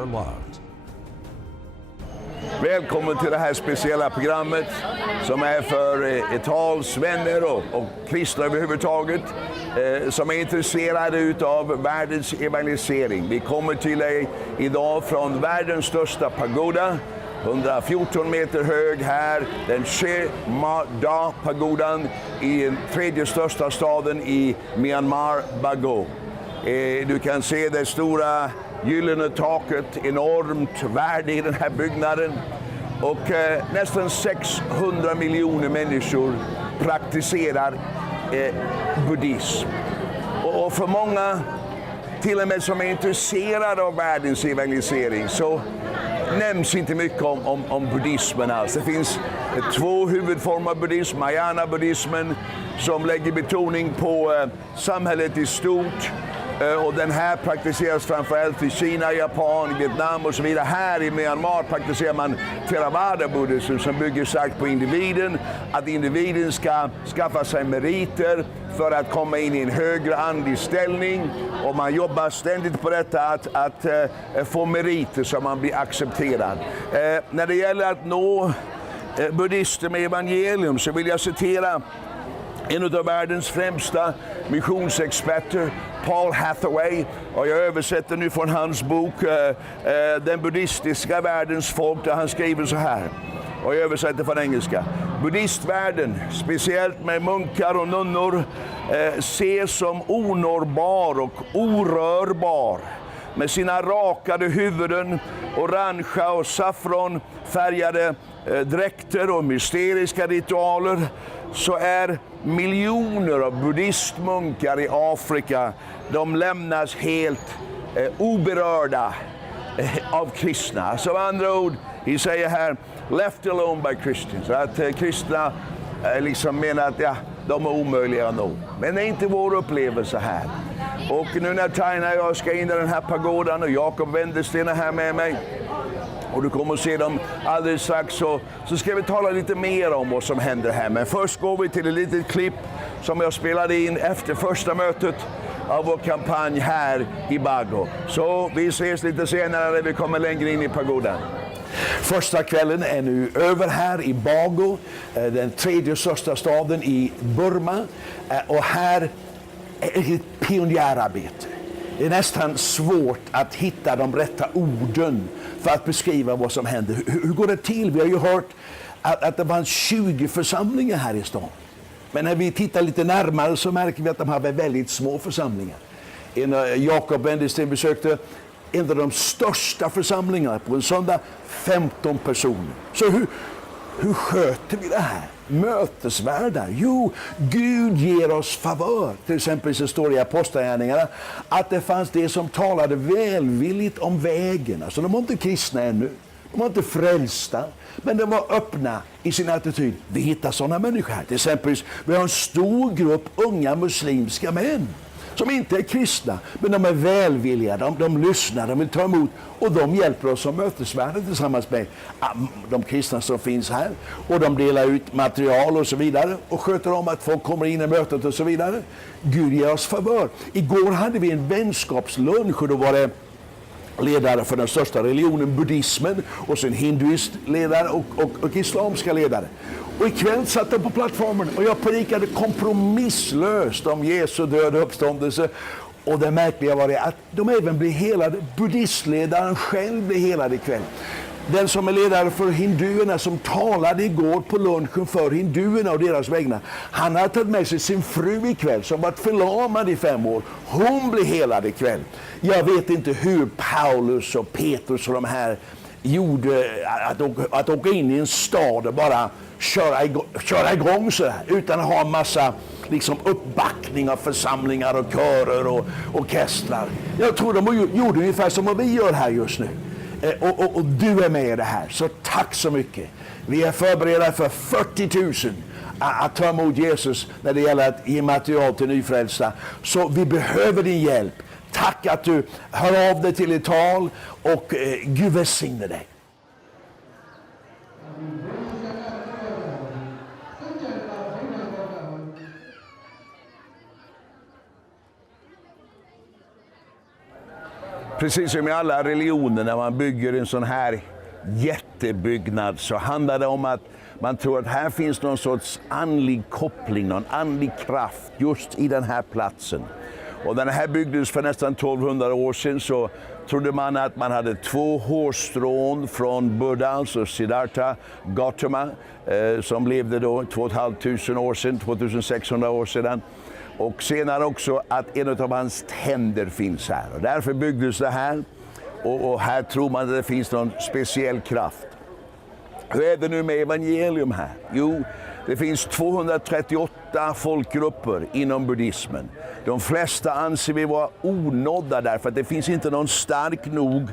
we're live. Välkommen till det här speciella programmet som är för Etals vänner och kristna överhuvudtaget som är intresserade av världens evangelisering. Vi kommer till dig idag från världens största pagoda, 114 meter hög här, den pagodan i den tredje största staden i Myanmar, Dagbok. Du kan se det stora gyllene taket, enormt värde i den här byggnaden. Och nästan 600 miljoner människor praktiserar buddhism. Och för många, till och med som är intresserade av världens evangelisering, så nämns inte mycket om buddhismen alls. Det finns två huvudformer av buddhism. Buddhismen som lägger betoning på samhället i stort. Och den här praktiseras framförallt i Kina, Japan, Vietnam och så vidare. Här i Myanmar praktiserar man Theravada-buddhism som bygger starkt på individen. Att individen ska skaffa sig meriter för att komma in i en högre andlig ställning. Och man jobbar ständigt på detta att få meriter så man blir accepterad. När det gäller att nå buddhister med evangelium så vill jag citera en av världens främsta missionsexperter, Paul Hathaway, och jag översätter nu från hans bok Den buddhistiska världens folk, där han skriver så här, och jag översätter från engelska. Buddhistvärlden, speciellt med munkar och nunnor, ses som onårbar och orörbar. Med sina rakade huvuden, orangea och saffronfärgade dräkter och mysteriska ritualer, så är miljoner av buddhistmunkar i Afrika, de lämnas helt oberörda av kristna. Så med andra ord, vi säger här, left alone by Christians. Att kristna liksom menar att de är omöjliga att nå. Men det är inte vår upplevelse här. Och nu när Taina och jag ska in i den här pagodan och Jakob Wendesten är här med mig, och du kommer att se dem alldeles strax, så ska vi tala lite mer om vad som händer här. Men först går vi till ett litet klipp som jag spelade in efter första mötet av vår kampanj här i Dagbok. Så vi ses lite senare när vi kommer längre in i pagodan. Första kvällen är nu över här i Dagbok, den tredje största staden i Burma. Och här är ett pionjärarbete. Det är nästan svårt att hitta de rätta orden för att beskriva vad som händer. Hur går det till? Vi har ju hört att det var 20 församlingar här i stan. Men när vi tittar lite närmare så märker vi att de har väldigt små församlingar. Jakob Wendesten besökte en av de största församlingarna på en söndag, 15 personer. Så hur sköter vi det här? Mötesvärdar. Jo, Gud ger oss favör. Till exempel så står det i Apostlagärningarna att det fanns det som talade välvilligt om vägen. Alltså de var inte kristna ännu. De var inte frälsta. Men de var öppna i sin attityd. Vi hittar sådana människor här. Till exempel, vi har en stor grupp unga muslimska män som inte är kristna, men de är välvilliga, de lyssnar, de vill ta emot, och de hjälper oss som mötesvärdar tillsammans med de kristna som finns här. Och de delar ut material och så vidare och sköter om att folk kommer in i mötet och så vidare. Gud ger oss favör. Igår hade vi en vänskapslunch och då var det ledare för den största religionen, buddhismen, och sen hinduistledare och islamska ledare. Och ikväll satt de på plattformen och jag predikade kompromisslöst om Jesu död och uppståndelse. Och det märkliga var det att de även blev helade. Buddhistledaren själv blev helad ikväll. Den som är ledare för hinduerna, som talade igår på lunchen för hinduerna och deras vägnar, han har tagit med sig sin fru ikväll som varit förlamad i 5 år. Hon blev helad ikväll. Jag vet inte hur Paulus och Petrus och de här gjorde att åka in i en stad och bara köra igång så här, utan att ha en massa liksom uppbackning av församlingar och körer och orkestrar. Jag tror de gjorde ungefär som vad vi gör här just nu. Och du är med i det här, så tack så mycket. Vi är förberedda för 40 000 att ta emot Jesus när det gäller att ge material till nyfrälsta. Så vi behöver din hjälp. Tack att du hör av dig till Etal, och Gud välsigne dig. Precis som i alla religioner, när man bygger en sån här jättebyggnad så handlar det om att man tror att här finns någon sorts andlig koppling, någon andlig kraft just i den här platsen. Och när den här byggdes för nästan 1200 år sedan så trodde man att man hade 2 hårstrån från Buddha, alltså Siddhartha Gautama, som levde då 2500 år sedan, 2600 år sedan. Och senare också att en av hans händer finns här. Och därför byggdes det här. Och här tror man att det finns någon speciell kraft. Hur är det nu med evangelium här? Jo, det finns 238 folkgrupper inom buddhismen. De flesta anser vi vara onådda därför att det finns inte någon stark nog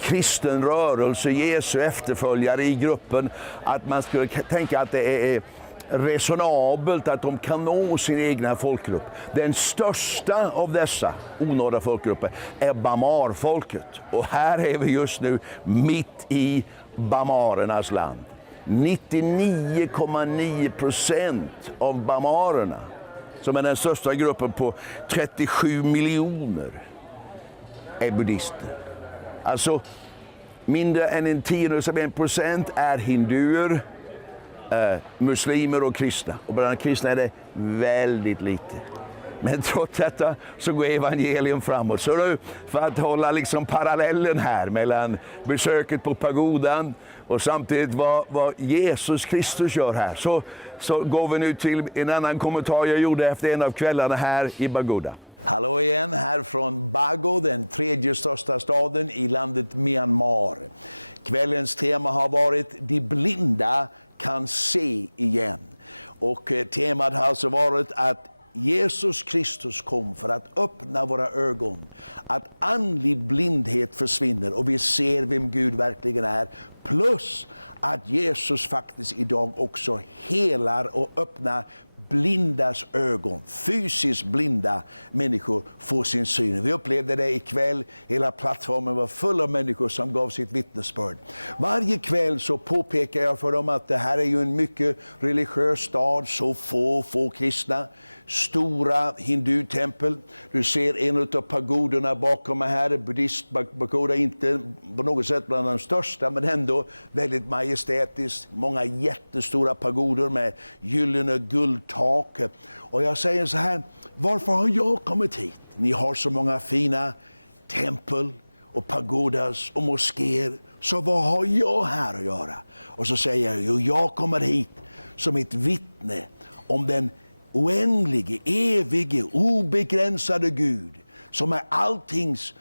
kristen rörelse, Jesu efterföljare i gruppen, att man skulle tänka att det är resonabelt att de kan nå sin egna folkgrupp. Den största av dessa onådda folkgrupper är Bamar-folket. Och här är vi just nu mitt i Bamarernas land. 99,9% av bamarerna, som är den största gruppen på 37 miljoner, är buddhister. Alltså mindre än 10% är hinduer, muslimer och kristna. Och bland kristna är det väldigt lite. Men trots detta så går evangelium framåt. Så nu, för att hålla liksom parallellen här mellan besöket på pagodan och samtidigt vad Jesus Kristus gör här, så går vi nu till en annan kommentar jag gjorde efter en av kvällarna här i pagoda. Hallå igen, här från Bago, den 3:e största staden i landet Myanmar. Kvällens tema har varit "De blinda kan se igen". Och temat har alltså varit att Jesus Kristus kom för att öppna våra ögon. Att andlig blindhet försvinner och vi ser vem Gud verkligen är. Plus att Jesus faktiskt idag också helar och öppnar blindas ögon. Fysiskt blinda människor får sin syn. Vi upplevde det ikväll. Hela plattformen var full av människor som gav sitt vittnesbörd. Varje kväll så påpekar jag för dem att det här är ju en mycket religiös stad. Så få kristna. Stora hindutempel. Du ser en av pagodorna bakom mig här. Buddhist-pagoda, inte på något sätt bland de största, men ändå väldigt majestätiskt. Många jättestora pagodor med gyllene guldtak. Och jag säger så här, varför har jag kommit hit? Ni har så många fina tempel och pagodas och moskéer. Så vad har jag här att göra? Och så säger jag, jo, jag kommer hit som ett vittne om den oändlige, evige, obegränsade Gud som är alltings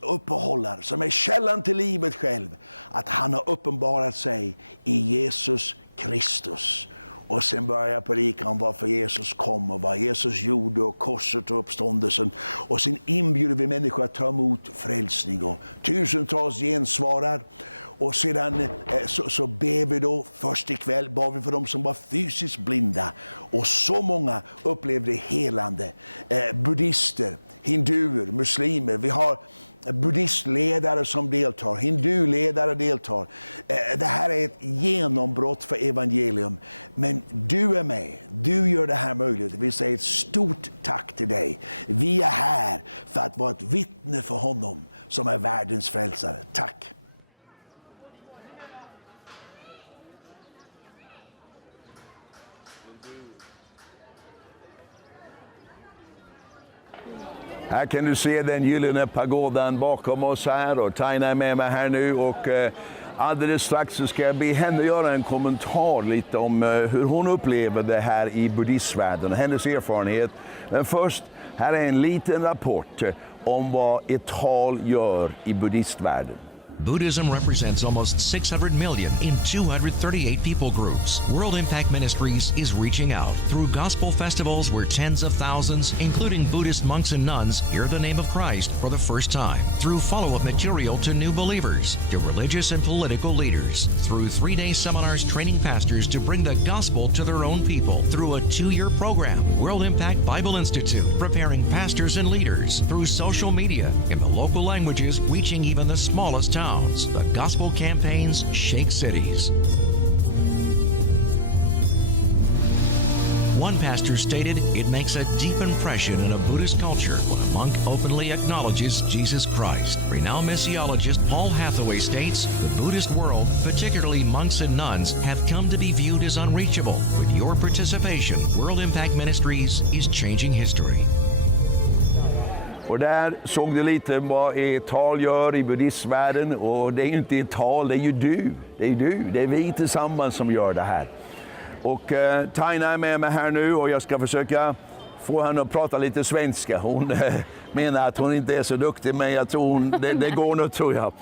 uppehållare, som är källan till livet själv, att han har uppenbarat sig i Jesus Kristus. Och sen börjar jag predika om varför Jesus kom och vad Jesus gjorde och korset och uppståndelsen. Och sen inbjuder vi människor att ta emot frälsning och tusentals gensvarar. Och sedan så ber vi då, först ikväll bad vi för dem som var fysiskt blinda. Och så många upplevde helande. Buddhister, hinduer, muslimer. Vi har buddhistledare som deltar, hinduledare deltar. Det här är ett genombrott för evangelium. Men du är med, du gör det här möjligt. Vi säger ett stort tack till dig. Vi är här för att vara ett vittne för honom som är världens frälsare. Tack! Här kan du se den gyllene pagodan bakom oss här, och Taina är med mig här nu, och alldeles strax så ska jag be henne göra en kommentar lite om hur hon upplever det här i buddhistvärlden, hennes erfarenhet. Men först, här är en liten rapport om vad Etal gör i buddhistvärlden. Buddhism represents almost 600 million in 238 people groups. World Impact Ministries is reaching out through gospel festivals where tens of thousands, including Buddhist monks and nuns, hear the name of Christ for the first time. Through follow-up material to new believers, to religious and political leaders. Through 3-day seminars training pastors to bring the gospel to their own people. Through a 2-year program, World Impact Bible Institute, preparing pastors and leaders. Through social media, in the local languages, reaching even the smallest towns. The gospel campaigns shake cities. One pastor stated it makes a deep impression in a Buddhist culture when a monk openly acknowledges Jesus Christ. Renowned missiologist Paul Hathaway states the Buddhist world, particularly monks and nuns, have come to be viewed as unreachable. With your participation, World Impact Ministries is changing history. Och där såg du lite vad Etal gör i buddhistvärlden, och det är ju inte Etal, det är ju du. Det är vi tillsammans som gör det här. Och Taina är med mig här nu och jag ska försöka få henne att prata lite svenska. Hon menar att hon inte är så duktig, men jag tror det går nog, tror jag.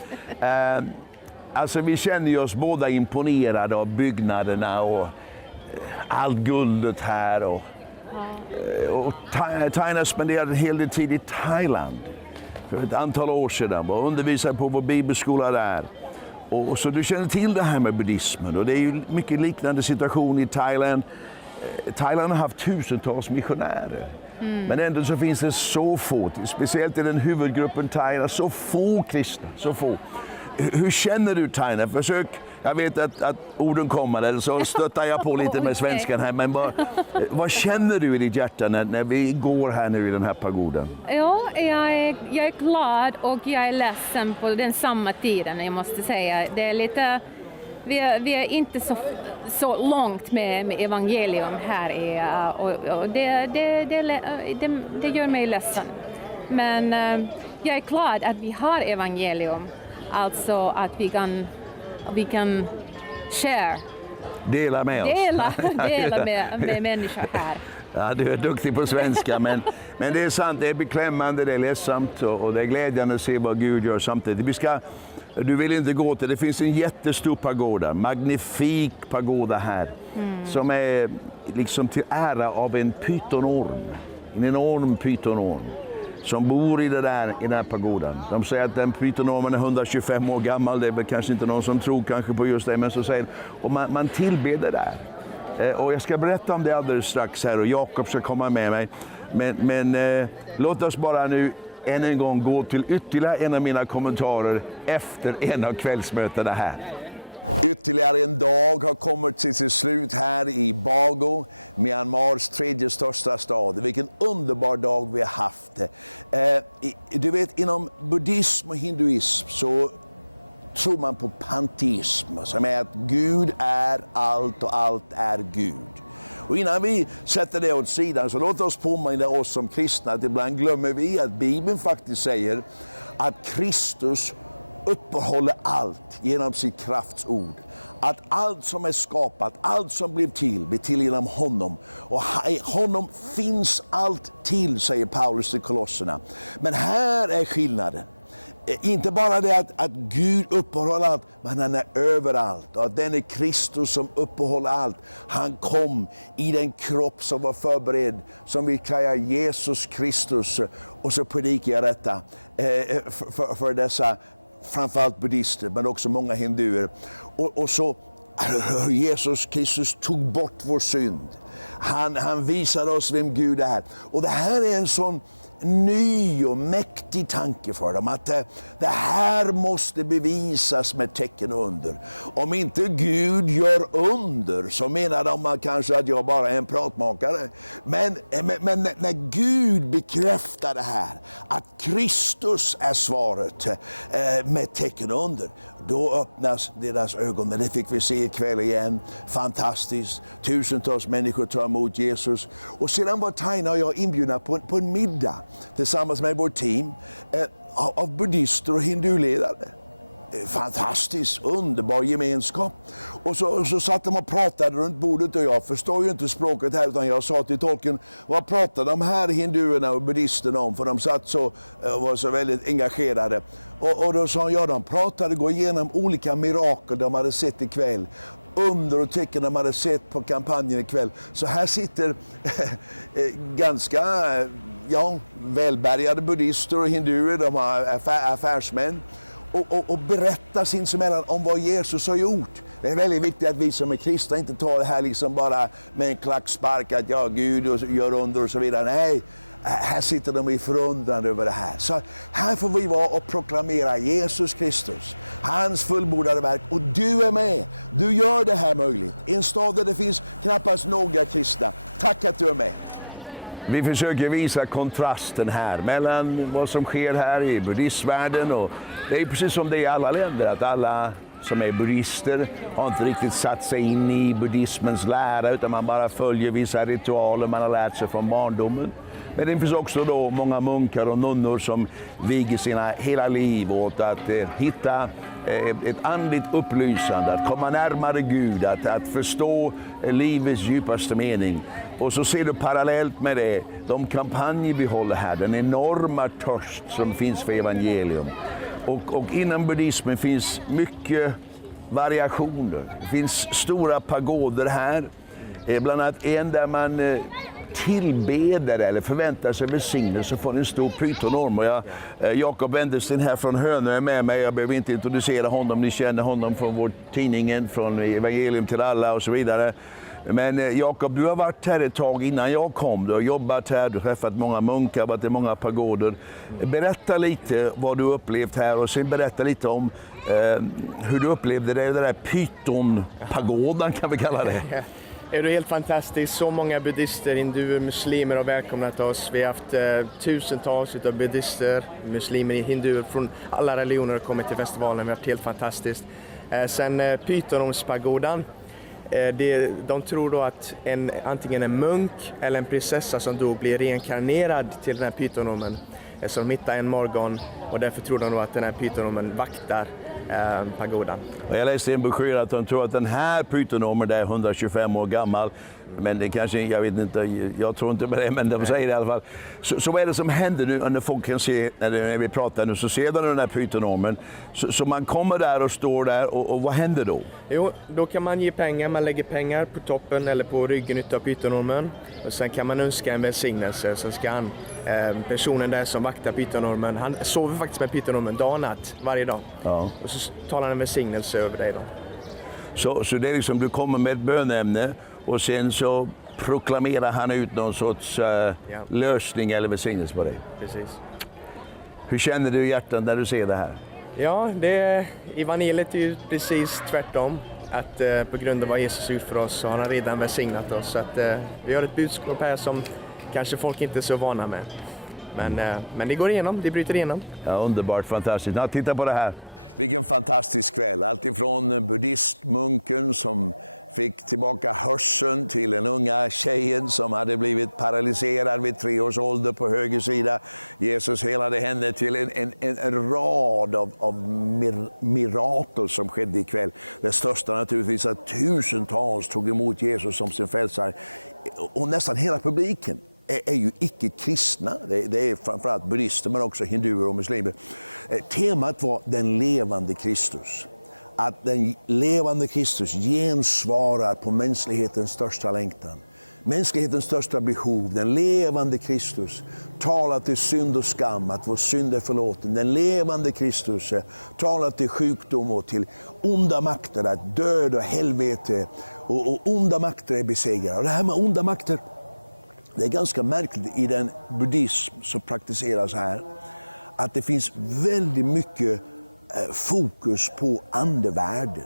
Alltså vi känner oss båda imponerade av byggnaderna och allt guldet här. Och Taina spenderade en hel del tid i Thailand för ett antal år sedan och undervisade på vår bibelskola där. Och så du känner till det här med buddhismen, och det är ju mycket liknande situation i Thailand. Thailand har haft tusentals missionärer. Men ändå så finns det så få, speciellt i den huvudgruppen Taina, så få kristna, så få. Hur känner du, Taina? Försök, jag vet att orden kommer där, så stöttar jag på lite med svenskan här. Men vad känner du i ditt hjärta när vi går här nu i den här pagodan? Ja, jag är glad och jag är ledsen på den samma tiden, jag måste säga. Det är lite, vi är inte så långt med evangelium här, och det gör mig ledsen. Men jag är glad att vi har evangelium. Alltså att vi kan share. Dela med oss. Dela med människor här. Ja, du är duktig på svenska, men det är sant, det är beklämmande, det är ledsamt och det är glädjande att se vad Gud gör samtidigt. Du vill inte gå till, det finns en jättestor pagoda, magnifik pagoda här, som är liksom till ära av en pytonorm, en enorm pytonorm som bor i den här pagodan. De säger att den pytonormen är 125 år gammal, det är väl kanske inte någon som tror kanske på just det, men så säger och man tillbeder där. Och jag ska berätta om det alldeles strax här, och Jakob ska komma med mig. Men låt oss bara nu än en gång gå till ytterligare en av mina kommentarer efter en av kvällsmötena här. Ytterligare en dag har kommit till sitt slut här i Bago, Myanmars tredje största stad. Vilken underbar dag vi har haft. Du vet, inom buddhism och hinduism så tror man på panteism, som är att Gud är allt och allt är Gud. Och innan vi sätter det åt sidan så låt oss påminna oss som kristna att ibland glömmer vi att Bibeln faktiskt säger att Kristus uppehåller allt genom sitt kraftsord. Att allt som är skapat, allt som blir till genom honom. Och i honom finns allt till, säger Paulus till Kolosserna. Men här är skillnaden. Inte bara det att Gud uppehåller allt, men han är överallt. Och att den är Kristus som uppehåller allt. Han kom i den kropp som var förberedd, som vi kallar Jesus Kristus. Och så predikar jag detta för dessa framförallt buddhister, men också många hinduer. Och så Jesus Kristus tog bort vår synd. Han visade oss vem Gud är. Och det här är en sån ny och mäktig tanke för dem, att det här måste bevisas med tecken och under. Om inte Gud gör under så menar de kanske att jag bara är en pratmakare. Men när Gud bekräftar det här, att Kristus är svaret med tecken och under, då öppnas deras ögon. Det fick vi se ikväll igen. Fantastiskt. Tusentals människor tar emot Jesus. Och sedan var Taina och jag inbjudna på en middag tillsammans med vårt team av buddhister och hinduledare. Fantastiskt, underbar gemenskap. Och så satt de och pratade runt bordet, och jag förstår ju inte språket här, utan jag sa till tolken, vad pratar de här hinduerna och buddhisterna om? För de satt så, var så väldigt engagerade. Och då sa jag, de pratade, gå igenom olika mirakel de hade sett ikväll. Under och tecken de hade sett på kampanjen ikväll. Så här sitter ganska välbärgade buddhister och hinduer, de har affärsmän. Och berätta sinsemellan om vad Jesus har gjort. Det är väldigt viktigt att vi som är kristna inte tar det här liksom bara med en klackspark, att Gud gör under och så vidare. Nej, Här sitter de i förundran över det här. Så här får vi vara och proklamera Jesus Kristus, hans fullbordade verk. Och du är med. Du gör det här möjligt. I en stad där det finns knappast några kristna. Tack att du är med. Vi försöker visa kontrasten här mellan vad som sker här i buddhistvärlden, och det är precis som det är i alla länder, att alla som är buddhister har inte riktigt satt sig in i buddhismens lära, utan man bara följer vissa ritualer man har lärt sig från barndomen. Men det finns också då många munkar och nunnor som viger sina hela liv åt att hitta ett andligt upplysande, att komma närmare Gud, att förstå livets djupaste mening. Och så ser du parallellt med det de kampanjer vi håller här, den enorma törst som finns för evangelium. Och inom buddhismen finns mycket variationer. Det finns stora pagoder här, bland annat en där man tillbeder eller förväntar sig välsignelse från en stor pytonorm. Och Jakob Wendesten här från Hönö är med mig. Jag behöver inte introducera honom, ni känner honom från vår tidningen, från evangelium till alla och så vidare. Men Jakob, du har varit här ett tag innan jag kom. Du har jobbat här, du har träffat många munkar, varit i många pagoder. Berätta lite vad du upplevt här, och sen berätta lite om hur du upplevde det där pytonpagodan, kan vi kalla det. Är det helt fantastiskt. Så många buddhister, hinduer, muslimer har välkomnat oss. Vi har haft tusentals av buddhister, muslimer, hinduer från alla religioner har kommit till festivalen. Det har varit helt fantastiskt. Sen pytonormspagodan. De tror då att antingen en munk eller en prinsessa som dog blir reinkarnerad till den här pytonormen. Så de hittar en morgon, och därför tror de då att den här pytonormen vaktar pagodan. Jag läste i en broschyr att de tror att den här pytonormen är 125 år gammal. Men det kanske, jag vet inte, jag tror inte på det, men de säger det i alla fall. Så vad är det som händer nu när folk kan se, när vi pratar nu, så ser de den här pytonormen. Så man kommer där och står där, och vad händer då? Jo, då kan man ge pengar, man lägger pengar på toppen eller på ryggen utav pytonormen. Och sen kan man önska en välsignelse, så ska personen där som vaktar pytonormen, han sover faktiskt med pytonormen dag och natt, varje dag. Ja. Och så talar han en välsignelse över dig då. Så det är liksom, du kommer med ett bönämne, och sen så proklamerar han ut någon sorts lösning eller välsignelse på dig. Precis. Hur känner du i hjärtan när du ser det här? Ja, evangeliet är ju precis tvärtom. Att på grund av vad Jesus gjort för oss så har han redan välsignat oss. Så att vi har ett budskap här som kanske folk inte är så vana med. Men det går igenom, det bryter igenom. Ja, underbart, fantastiskt. Ja, titta på det här. Vilken fantastisk kväll. Allt ifrån buddhistmunken som fick tillbaka hörseln till den unga tjejen som hade blivit paralyserad vid 3 års ålder på höger sida. Jesus helade henne till en rad av mirakel som skedde ikväll. Det största naturligtvis att tusentals tog emot Jesus som sin frälsare. Och nästan hela publiken är ju icke-kristna. Det är framförallt buddhister, men också hinduer och muslimer. Temat var den levande Kristus. Att den levande Kristus gensvarar på mänsklighetens största längtan. Mänsklighetens största behov. Den levande Kristus talar till synd och skam, att vår synd är förlåten. Den levande Kristus talar till sjukdom och till onda makter, att död och helvete och onda makter är besegrade. Och det här med onda makter, det är ganska märkligt i den buddhism som praktiseras här, att det finns väldigt mycket fokus på andevärlden.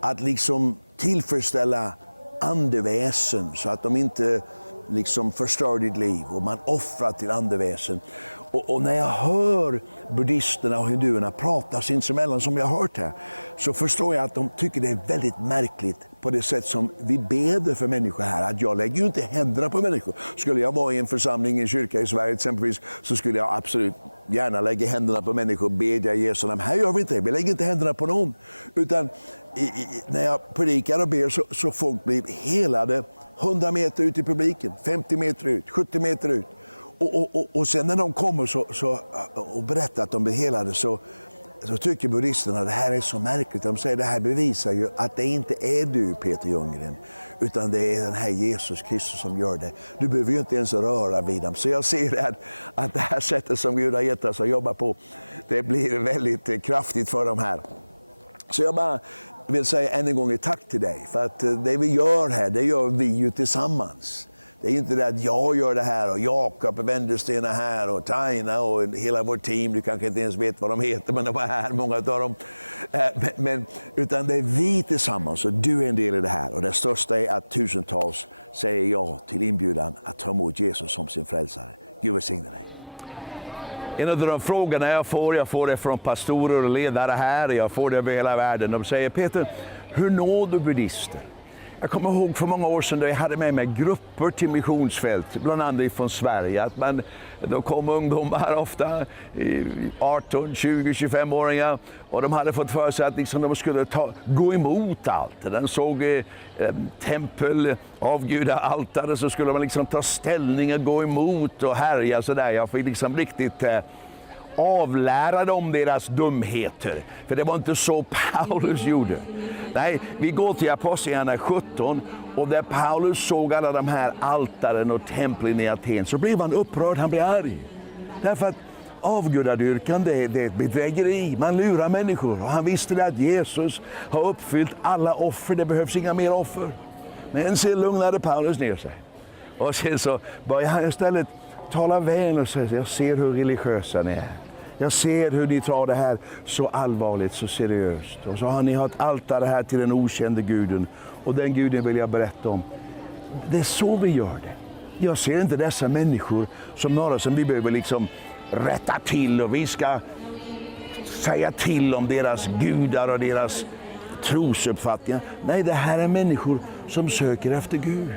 Att liksom tillfredsställa andeväsen så att de inte liksom förstör ditt liv, och man offrar till andeväsen. Och när jag hör buddhisterna och hinduerna prata sinsemellan som jag har hört här, så förstår jag att de tycker det är väldigt märkligt på det sätt som vi beder för människor här. Att jag lägger ju inte händerna på människor. Skulle jag vara i en församling i en kyrka i Sverige exempelvis, så skulle jag absolut gärna lägga händerna på människor och bedja i Jesu namn. Här gör vi inte det. Vi lägger inte händerna på någon. Utan när jag predikar och ber så folk blir helade 100 meter ut i publiken, 50 meter ut, 70 meter ut. Och sen när de kommer och berättar att de blir helade, så tycker buddhisterna att det här är så märkligt. De säger att det här bevisar ju att det inte är du, Peter Ljunggren, utan det är den här Jesus Kristus som gör det. Du behöver ju inte ens röra vid dem. Så jag ser att det här sättet som Gud har gett oss att jobba på, det blir väldigt kraftigt för dem här. Så jag bara vill säga än en gång ett tack till dig. För att det vi gör här, det gör vi ju tillsammans. Det är inte det att jag gör det här och Jakob Wendesten är här och Taina och hela vårt team. Du kanske inte ens vet vad de heter, men de var här, många av dem. Utan det är vi tillsammans och du är en del i det här. Och det största är att tusentals säger ja till inbjudan att ta emot Jesus som sin frälsare. Gud välsigne dig. En av de frågorna jag får det från pastorer och ledare här, jag får det över hela världen. De säger, Peter, hur når du buddhister? Jag kommer ihåg för många år sedan då jag hade med mig grupper till missionsfält, bland annat från Sverige. Att då kom ungdomar ofta, 18, 20, 25-åringar, och de hade fått för sig att liksom de skulle gå emot allt. De såg tempel, avgudaaltare, så skulle man liksom ta ställning och gå emot och härja sådär. Jag fick liksom riktigt avlära dem deras dumheter. För det var inte så Paulus gjorde. Nej, vi går till Apostlagärningarna 17 och där Paulus såg alla de här altaren och templen i Aten så blev han upprörd, han blev arg. Därför att avgudadyrkan det är ett bedrägeri, man lurar människor. Och han visste att Jesus har uppfyllt alla offer, det behövs inga mer offer. Men sen lugnade Paulus ner sig. Och sen så började han istället tala väl och säga, jag ser hur religiösa ni är. Jag ser hur ni tar det här så allvarligt, så seriöst. Och så har ni ett altare här till den okände guden. Och den guden vill jag berätta om. Det är så vi gör det. Jag ser inte dessa människor som några som vi behöver liksom rätta till. Och vi ska säga till om deras gudar och deras trosuppfattningar. Nej, det här är människor som söker efter Gud.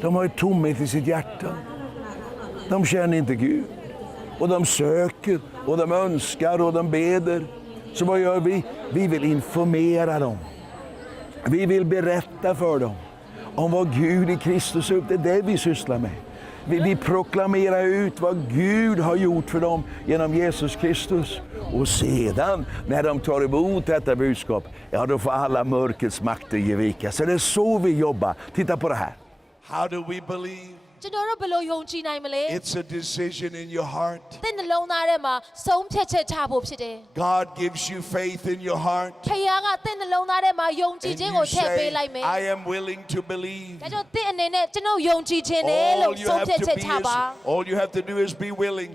De har ett tomhet i sitt hjärta. De känner inte Gud. Och de söker, och de önskar, och de beder. Så vad gör vi? Vi vill informera dem. Vi vill berätta för dem om vad Gud i Kristus är. Det är det vi sysslar med. Vi proklamerar ut vad Gud har gjort för dem genom Jesus Kristus. Och sedan, när de tar emot detta budskap, ja då får alla mörkrets makter ge vika. Så det är så vi jobbar. Titta på det här. How do we believe? It's a decision in your heart. God gives you faith in your heart. And you say, I am willing to believe. All you have to do is be willing.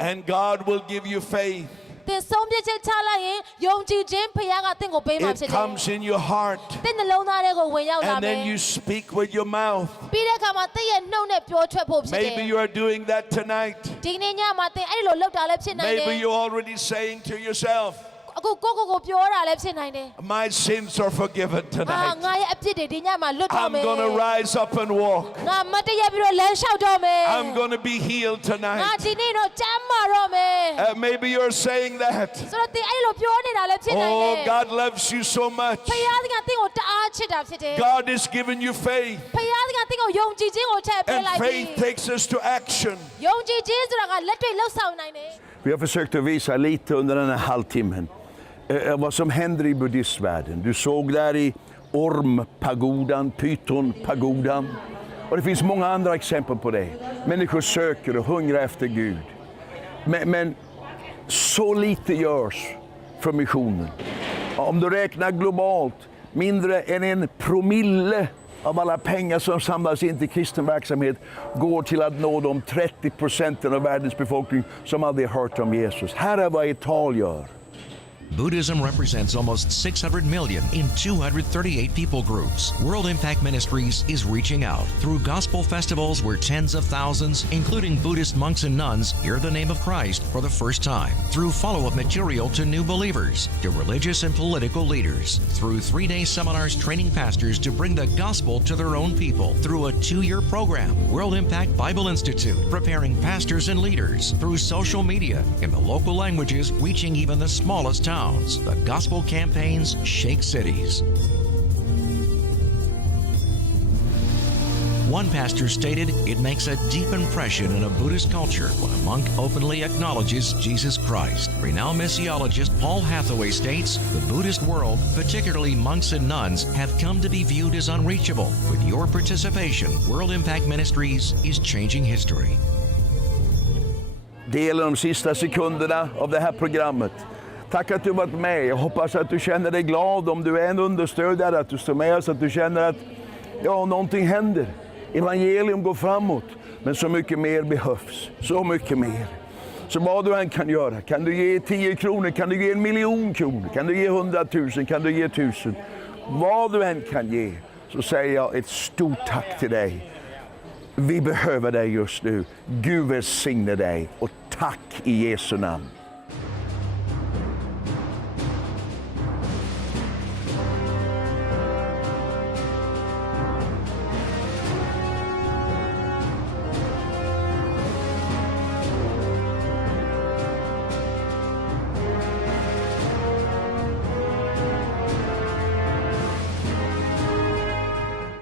And God will give you faith. It comes in your heart. And then you speak with your mouth. Maybe you are doing that tonight. Maybe you're already saying to yourself, my sins are forgiven tonight. I'm going to rise up and walk. I'm going to be healed tonight. Maybe you're saying that. Oh, God loves you so much. God has given you faith. And faith takes us to action. Vi har försökt att visa lite under den här halvtimmen vad som händer i buddhistvärlden. Du såg där i ormpagodan, pytonormen. Och det finns många andra exempel på det. Människor söker och hungrar efter Gud. Men så lite görs för missionen. Om du räknar globalt, mindre än 1% av alla pengar som samlas in till kristen verksamhet går till att nå de 30% av världens befolkning som aldrig hört om Jesus. Här är vad Etal gör. Buddhism represents almost 600 million in 238 people groups. World Impact Ministries is reaching out through gospel festivals where tens of thousands, including Buddhist monks and nuns, hear the name of Christ for the first time. Through follow-up material to new believers, to religious and political leaders. Through 3-day seminars training pastors to bring the gospel to their own people. Through a 2-year program, World Impact Bible Institute, preparing pastors and leaders. Through social media, in the local languages, reaching even the smallest towns. The gospel campaigns shake cities. One pastor stated it makes a deep impression in a Buddhist culture when a monk openly acknowledges Jesus Christ. Renowned missiologist Paul Hathaway states the Buddhist world, particularly monks and nuns, have come to be viewed as unreachable. With your participation, World Impact Ministries is changing history. Delen de sista sekunderna av det här programmet. Tack att du varit med. Jag hoppas att du känner dig glad om du är en understödjare, att du står med oss, att du känner att Ja, någonting händer. Evangelium går framåt. Men så mycket mer behövs. Så mycket mer. Så vad du än kan göra. Kan du ge 10 kronor? Kan du ge 1 miljon kronor? Kan du ge 100 000? Kan du ge 1000? Vad du än kan ge. Så säger jag ett stort tack till dig. Vi behöver dig just nu. Gud välsigne dig. Och tack i Jesu namn.